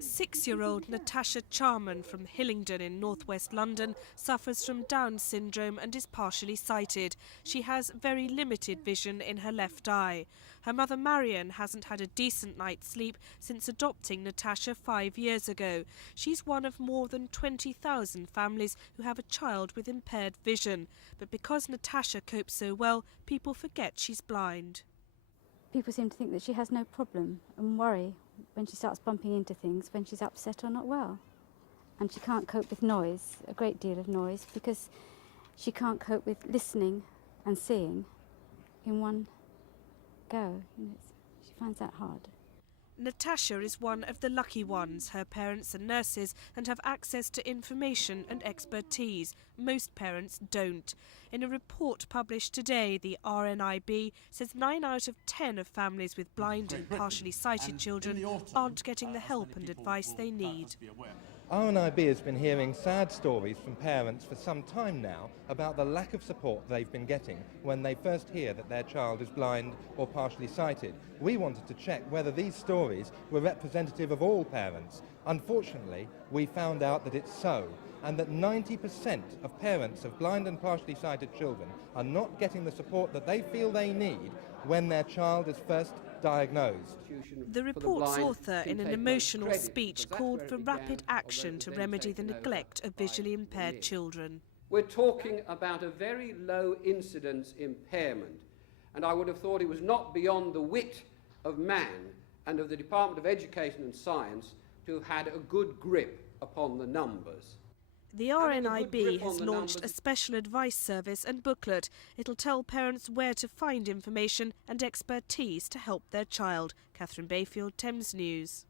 6-year-old Natasha Charman from Hillingdon in northwest London suffers from Down syndrome and is partially sighted. She has very limited vision in her left eye. Her mother Marion hasn't had a decent night's sleep since adopting Natasha 5 years ago. She's one of more than 20,000 families who have a child with impaired vision. But because Natasha copes so well, people forget she's blind. People seem to think that she has no problem and worry when she starts bumping into things when she's upset or not well. And she can't cope with noise, a great deal of noise, because she can't cope with listening and seeing in one go. She finds that hard. Natasha is one of the lucky ones. Her parents are nurses and have access to information and expertise. Most parents don't. In a report published today, the RNIB says 9 out of 10 of families with blind and partially sighted children aren't getting the help and advice they need. RNIB has been hearing sad stories from parents for some time now about the lack of support they've been getting when they first hear that their child is blind or partially sighted. We wanted to check whether these stories were representative of all parents. Unfortunately, we found out that it's so, and that 90% of parents of blind and partially sighted children are not getting the support that they feel they need when their child is first diagnosed. The report's author, in an emotional speech, called for rapid action to remedy the neglect of visually impaired children. We're talking about a very low incidence impairment, and I would have thought it was not beyond the wit of man and of the Department of Education and Science to have had a good grip upon the numbers. The RNIB has launched a special advice service and booklet. It'll tell parents where to find information and expertise to help their child. Catherine Bayfield, Thames News.